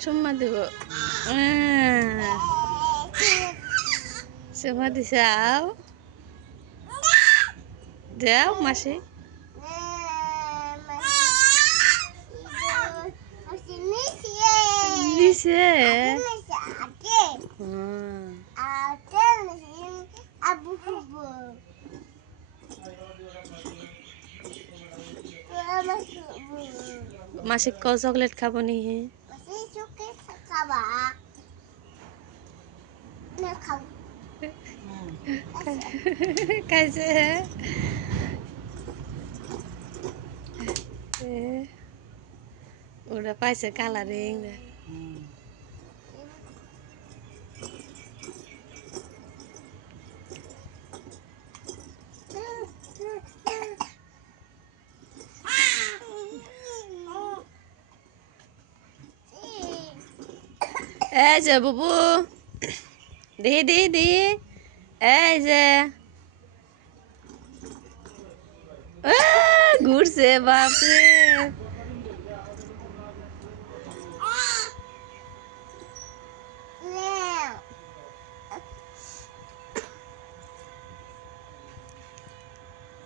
চুম্মা দিব চুম্মা দিছে আও যাও মাসি দিছে মাসি ক চকলেট খাবো নি খাইছে ওরা পাইছে কালারিং এই যে বুবু দি এই যে ঘুরছে বাপরে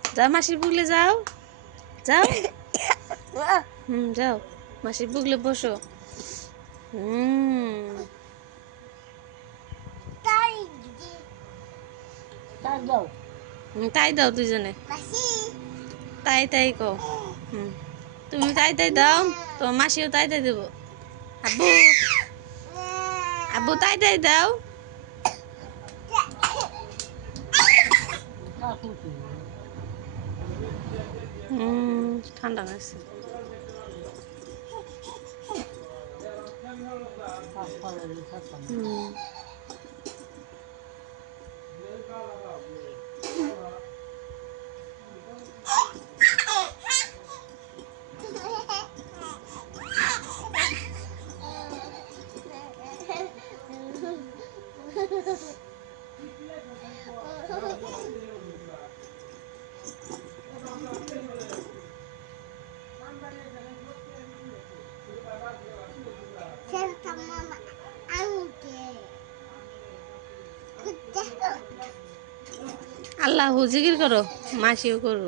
যাও মাসির বুগলে যাও যাও যাও মাসির বুগলে বসো তাই দাও দুজনে তাই কো তুমি তাই দাও তো মাসিও তাই দেব আব্বু আব্বু তাই দাও ঠান্ডা লাগছে আল্লাহ জিকির করো মাসিও করো